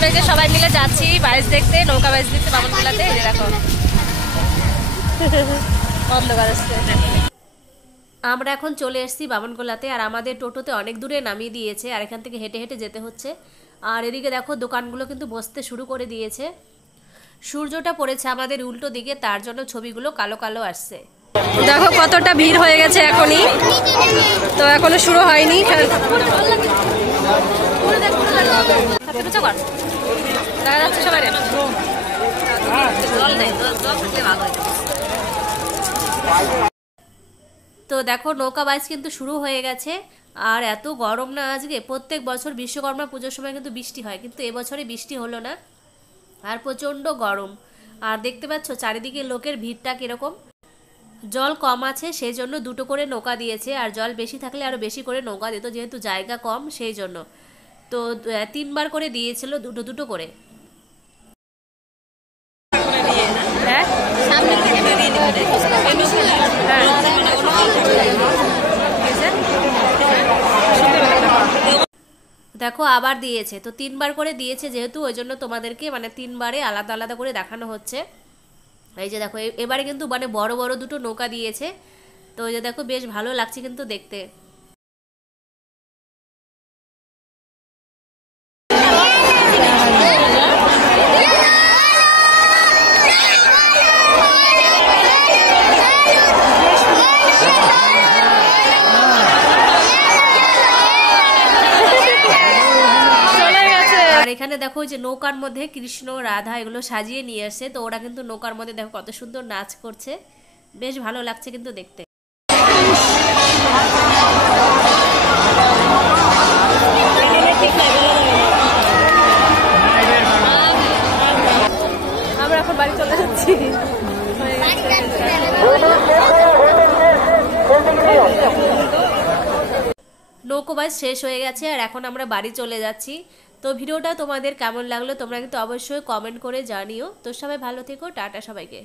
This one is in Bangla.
এখন এই যে সবাই মিলে যাচ্ছি বাইচ দেখতে, নৌকা বাইচ দেখতে বামনগোলাতে। এই যে দেখো অন্ধকার আসছে। আমরা এখন চলে এসেছি বামনগোলাতে, আর আমাদের টোটোতে অনেক দূরে নামিয়ে দিয়েছে, আর এখান থেকে হেঁটে হেঁটে যেতে হচ্ছে। আর এদিকে দেখো দোকানগুলো কিন্তু বসতে শুরু করে দিয়েছে। সূর্যটা পড়েছে আমাদের উল্টো দিকে, তার জন্য ছবিগুলো কালো কালো আসছে। দেখো কতটা ভিড় হয়ে গেছে এখনই, তো এখনো শুরু হয়নি। দেখা যাচ্ছে সবাই তো দেখো নৌকা বাইচ কিন্তু শুরু হয়ে গেছে। আর এত গরম না আজকে, প্রত্যেক বছর বিশ্বকর্মা পুজোর সময় কিন্তু বৃষ্টি হয়, কিন্তু এবছরে বৃষ্টি হলো না, আর প্রচণ্ড গরম। আর দেখতে পাচ্ছ চারিদিকে লোকের ভিড়টা কীরকম। জল কম আছে সেই জন্য দুটো করে নৌকা দিয়েছে, আর জল বেশি থাকলে আরও বেশি করে নৌকা দিত, যেহেতু জায়গা কম সেই জন্য। তো 3বার করে দিয়েছিল, দুটো দুটো করে। হ্যাঁ দেখো আবার দিয়েছে, তো 3বার করে দিয়েছে যেহেতু, ওই জন্য তোমাদেরকে মানে 3বারে আলাদা আলাদা করে দেখানো হচ্ছে। এই যে দেখো এবারে কিন্তু মানে বড় বড় দুটো নৌকা দিয়েছে, তো ওই যে দেখো বেশ ভালো লাগছে কিন্তু দেখতে। এখানে দেখো যে নৌকার মধ্যে কৃষ্ণ রাধা এগুলো সাজিয়ে নিয়ে আসছে, তো ওরা কিন্তু নৌকার মধ্যে দেখো কত সুন্দর নাচ করছে, বেশ ভালো লাগছে কিন্তু দেখতে। আমরা এখন বাড়ি চলে যাচ্ছি। নৌকো বাইচ শেষ হয়ে গেছে, আর এখন আমরা বাড়ি চলে যাচ্ছি। তো ভিডিওটা তোমাদের কেমন লাগলো তোমরা কিন্তু অবশ্যই কমেন্ট করে জানিও। তো সবাই ভালো থেকো, টাটা সবাইকে।